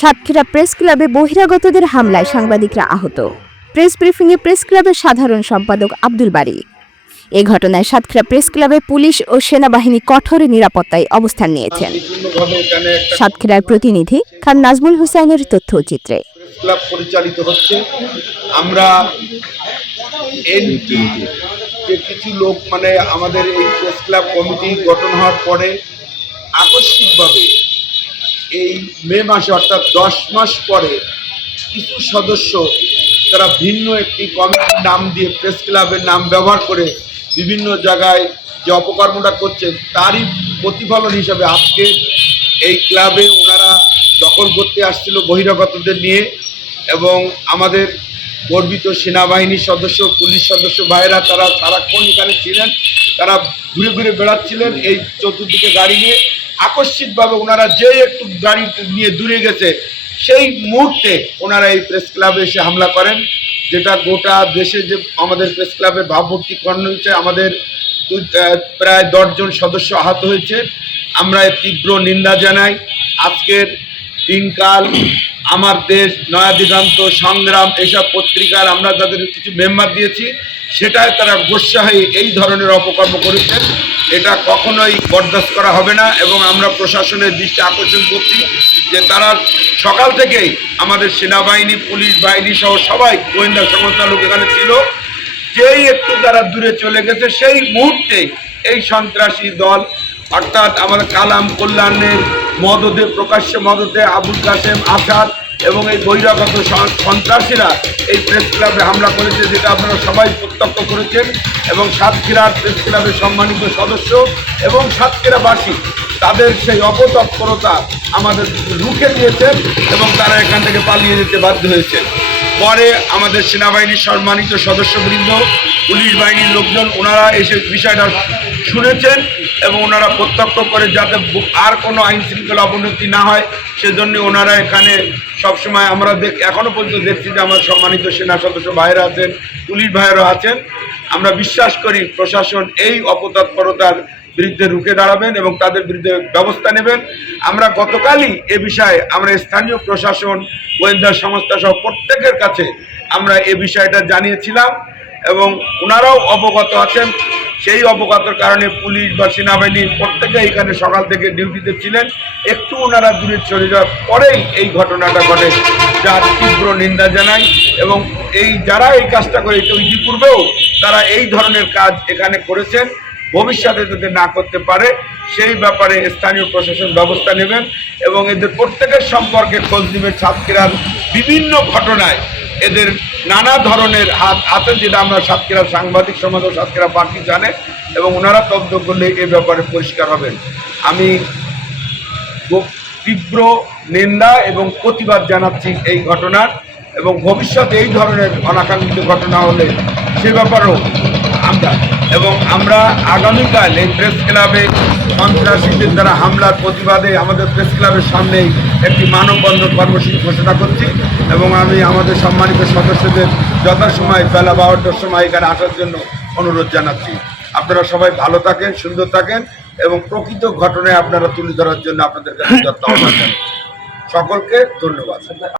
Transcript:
Satkhira press ক্লাবে বহিরাগতদের হামলায় সাংবাদিকরা আহত। প্রেস ব্রিফিংয়ে প্রেস ক্লাবের সাধারণ সম্পাদক আব্দুল বারী। এ ঘটনায় সাতক্ষীরা প্রেস ক্লাবে পুলিশ ও সেনাবাহিনী কঠোর নিরাপত্তায় অবস্থান নিয়েছেন। সাতক্ষীরার প্রতিনিধি খান নাজমুল হুসাইনের তথ্যচিত্রে। ক্লাব পরিচালিত হচ্ছে। আমরা যে কিছু লোক আমাদের এই প্রেস ক্লাব কমিটি গঠন হওয়ার পরে আকস্মিকভাবে এই মে মাসে অর্থাৎ 10 মাস পরে কিছু সদস্য তারা ভিন্ন একটি কমিটির নাম দিয়ে প্রেস ক্লাবের নাম ব্যবহার করে বিভিন্ন জায়গায় যে অপকর্মটা করছে তারই প্রতিফলন হিসাবে আজকে এই ক্লাবে ওনারা দখল করতে আসছিল বহিরাগতদের নিয়ে, এবং আমাদের গর্বিত সেনাবাহিনীর সদস্য পুলিশ সদস্য ভাইয়েরা তারা সারাক্ষণ এখানে ছিলেন। তারা ঘুরে ঘুরে বেড়াচ্ছিলেন এই চতুর্দিকে গাড়ি নিয়ে। আকস্মিকভাবে ওনারা যে একটু গাড়ি নিয়ে দূরে গেছে সেই মুহূর্তে ওনারা এই প্রেস ক্লাবে এসে হামলা করেন, যেটা গোটা দেশে যে আমাদের প্রেস ক্লাবের ভাবমূর্তি খণ্ড হয়েছে। আমাদের প্রায় 10 জন সদস্য আহত হয়েছে। আমরা তীব্র নিন্দা জানাই। আজকের দিনকাল, আমার দেশ, নয়া দিগন্ত, সংগ্রাম এসব পত্রিকার আমরা তাদের কিছু মেম্বার দিয়েছি, সেটায় তারা গোস্বা হয়ে এই ধরনের অপকর্ম করেছেন। এটা কখনোই বরদাস্ত করা হবে না, এবং আমরা প্রশাসনের দৃষ্টি আকর্ষণ করছি যে তারা সকাল থেকেই আমাদের সেনাবাহিনী পুলিশ বাহিনী সহ সবাই গোয়েন্দা সংস্থার লোক এখানে ছিল। যেই একটু তারা দূরে চলে গেছে সেই মুহূর্তে এই সন্ত্রাসী দল অর্থাৎ আমাদের কালাম কল্যাণের মদদে, প্রকাশ্য মদদে আবুল কাসেম আসাদ এবং এই বহিরাগত সন্ত্রাসীরা এই প্রেস ক্লাবে হামলা করেছে, যেটা আপনারা সবাই প্রত্যক্ষ করেছেন। এবং সাতক্ষীরার প্রেস ক্লাবের সম্মানিত সদস্য এবং সাতক্ষীরাবাসী তাদের সেই অপতৎপরতা আমাদের রুখে দিয়েছেন এবং তারা এখান থেকে পালিয়ে যেতে বাধ্য হয়েছেন। পরে আমাদের সেনাবাহিনীর সম্মানিত সদস্যবৃন্দ, পুলিশ বাহিনীর লোকজন ওনারা এসে বিষয়টা শুনেছেন এবং ওনারা প্রত্যক্ষ করে যাতে আর কোনো আইন শৃঙ্খলা অবনতি না হয় সেজন্য ওনারা এখানে সবসময় আমরা এখনও পর্যন্ত দেখছি যে আমার সম্মানিত সেনা সদস্য ভাইয়েরা আছেন, পুলিশ ভাইয়েরা আছেন। আমরা বিশ্বাস করি প্রশাসন এই অপতৎপরতার বিরুদ্ধে রুখে দাঁড়াবেন এবং তাদের বিরুদ্ধে ব্যবস্থা নেবেন। আমরা গতকালই এ বিষয়ে আমরা স্থানীয় প্রশাসন, গোয়েন্দা সংস্থা সহ প্রত্যেকের কাছে আমরা এ বিষয়টা জানিয়েছিলাম এবং ওনারাও অবগত আছেন। সেই অবগতর কারণে পুলিশ বা সেনাবাহিনী প্রত্যেকে এখানে সকাল থেকে ডিউটিতে ছিলেন। একটু ওনারা দূরে চলে যাওয়ার পরেই এই ঘটনাটা ঘটে, যার তীব্র নিন্দা জানাই। এবং এই যারা এই কাজটা করে ইতিপূর্বেও তারা এই ধরনের কাজ এখানে করেছেন, ভবিষ্যতে যাতে না করতে পারে সেই ব্যাপারে স্থানীয় প্রশাসন ব্যবস্থা নেবেন এবং এদের প্রত্যেকের সম্পর্কে খোঁজ নেবেন। সাতক্ষীরার বিভিন্ন ঘটনায় এদের নানা ধরনের হাত আছে, যেটা আমরা সাতক্ষীরা সাংবাদিক সমাজ ও সাতক্ষীরা পার্টি জানে, এবং ওনারা তদন্ত করলে এ ব্যাপারে পরিষ্কার হবেন। আমি তীব্র নিন্দা এবং প্রতিবাদ জানাচ্ছি এই ঘটনার, এবং ভবিষ্যতে এই ধরনের অনাকাঙ্ক্ষিত ঘটনা হলে সে ব্যাপারেও আমরা আগামীকাল এই প্রেস ক্লাবে সন্ত্রাসীদের দ্বারা হামলার প্রতিবাদে আমাদের প্রেস ক্লাবের সামনেই একটি মানববন্ধন কর্মসূচি ঘোষণা করছি, এবং আমি আমাদের সম্মানিত সদস্যদের যথাসময় বেলা 12টার সময় এখানে আসার জন্য অনুরোধ জানাচ্ছি। আপনারা সবাই ভালো থাকেন, সুন্দর থাকেন, এবং প্রকৃত ঘটনায় আপনারা তুলে ধরার জন্য আপনাদের কাছে যত্ন আহ্বান জানাচ্ছি। সকলকে ধন্যবাদ।